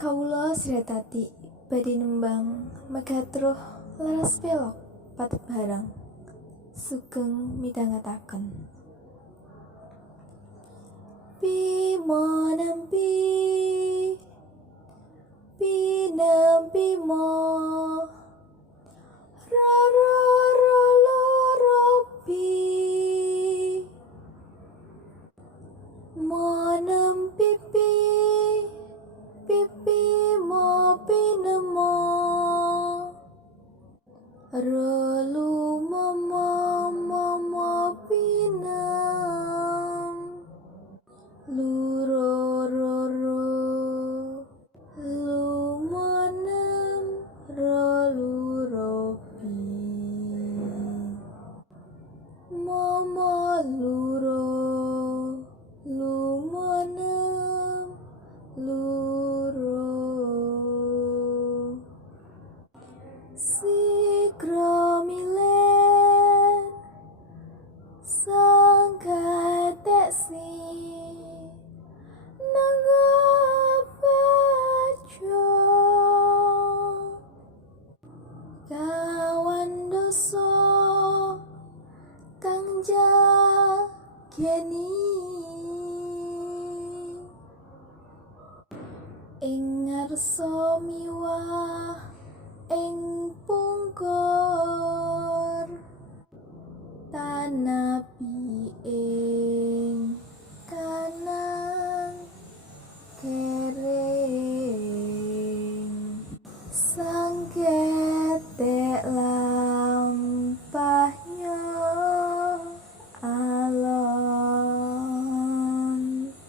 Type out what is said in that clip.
Kawula Sretati badhe nembang megatruh leres belok pathet barang sugeng midhangetaken. Bima nempi pinempi mo ropi monem pipi mo pinemo rolu momo pinem luroro lumonem rolu ropi momo luro lumonem luro Sigro milen sangkai teksi nangga bajo kawan doso kang jageni ing ngarsa miwah ing pungkur tanapi